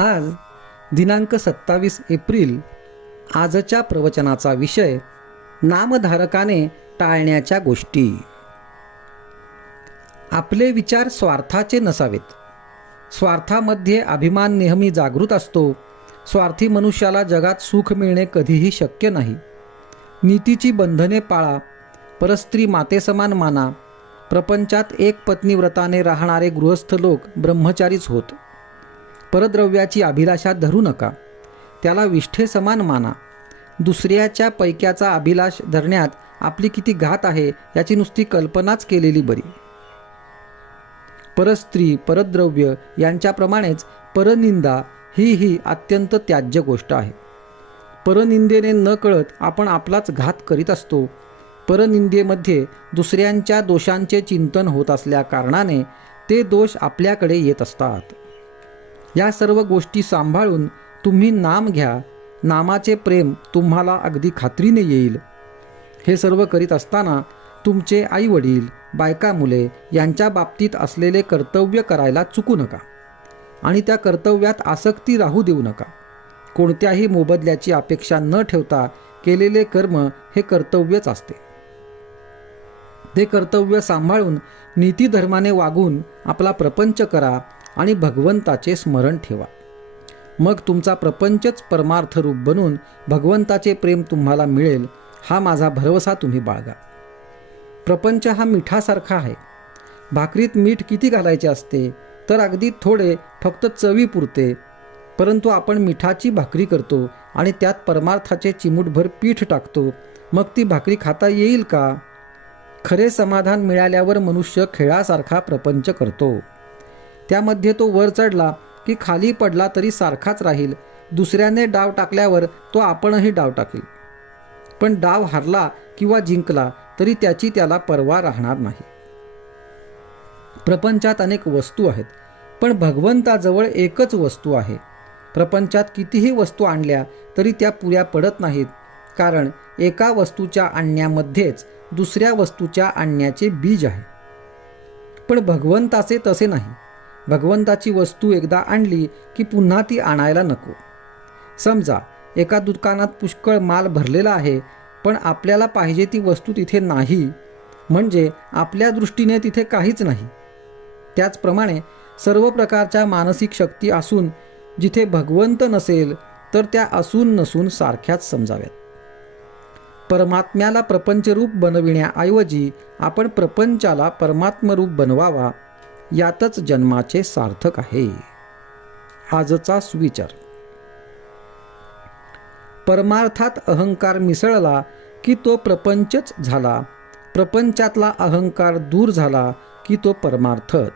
आज दिनांक 27 एप्रिल. आजच्या प्रवचनाचा विषय नामधारकाने टाळण्याच्या गोष्टी. आपले विचार स्वार्थाचे नसावेत. स्वार्थामध्ये अभिमान नेहमी जागृत असतो. स्वार्थी मनुष्याला जगात सुख मिळणे कधीही शक्य नाही. नीतीची बंधने पाळा. परस्त्री मातेसमान माना. प्रपंचात एक पत्नी व्रताने राहणारे गृहस्थ लोक ब्रह्मचारीच होत. परद्रव्याची अभिलाषा धरू नका. त्याला विष्ठे समान माना. दुसऱ्याच्या पैक्याचा अभिलाष धरण्यात आपली किती घात आहे याची नुसती कल्पनाच केलेली बरी. परस्त्री परद्रव्य यांच्याप्रमाणेच परनिंदा ही अत्यंत त्याज्य गोष्ट आहे. परनिंदेने न कळत आपण आपलाच घात करीत असतो. परनिंदेमध्ये दुसऱ्यांच्या दोषांचे चिंतन होत असल्या कारणाने ते दोष आपल्याकडे येत असतात. या सर्व गोष्टी सांभाळून तुम्ही नाम घ्या. नामाचे प्रेम तुम्हाला अगदी खात्रीने येईल. हे सर्व करीत असताना तुमचे आईवडील, बायका मुले यांच्या बाबतीत असलेले कर्तव्य करायला चुकू नका आणि त्या कर्तव्यात आसक्ती राहू देऊ नका. कोणत्याही मोबदल्याची अपेक्षा न ठेवता केलेले कर्म हे कर्तव्यच असते. ते कर्तव्य सांभाळून नीतिधर्माने वागून आपला प्रपंच करा आणि भगवंताचे स्मरण ठेवा. मग तुमचा प्रपंचच परमार्थ रूप बनून भगवंताचे प्रेम तुम्हाला मिळेल हा माझा भरवसा तुम्ही बाळगा. प्रपंच हा मिठासारखा आहे. भाकरीत मीठ किती घालायचे असते तर अगदी थोडे, फक्त चवीपुरते. परंतु आपण मिठाची भाकरी करतो आणि त्यात परमार्थाचे चिमूटभर पीठ टाकतो. मग ती भाकरी खाता येईल का? खरे समाधान मिळाल्यावर मनुष्य खेळासारखा प्रपंच करतो. त्यामध्ये तो वर चढला की खाली पडला तरी सारखाच राहील. दुसऱ्याने डाव टाकल्यावर तो आपणही डाव टाकेल. पण डाव हरला किंवा जिंकला तरी त्याची त्याला पर्वा राहणार नाही. प्रपंचात अनेक वस्तू आहेत, पण भगवंताजवळ एकच वस्तू आहे. प्रपंचात कितीही वस्तू आणल्या तरी त्या पुऱ्या पडत नाहीत, कारण एका वस्तूच्या आणण्यामध्येच दुसऱ्या वस्तूच्या आणण्याचे बीज आहे. पण भगवंताचे तसे नाही. भगवंताची वस्तू एकदा आणली की पुन्हा ती आणायला नको. समजा एका दुकानात पुष्कळ माल भरलेला आहे, पण आपल्याला पाहिजे ती वस्तू तिथे नाही, म्हणजे आपल्या दृष्टीने तिथे काहीच नाही. त्याचप्रमाणे सर्व प्रकारच्या मानसिक शक्ती असून जिथे भगवंत नसेल तर त्या असून नसून सारख्याच समजाव्यात. परमात्म्याला प्रपंचरूप बनविण्याऐवजी आपण प्रपंचाला परमात्मरूप बनवावा, यातच जन्माचे सार्थक आहे. आजचा सुविचार. परमार्थात अहंकार मिसळला की तो प्रपंचच झाला. प्रपंचातला अहंकार दूर झाला की तो परमार्थच.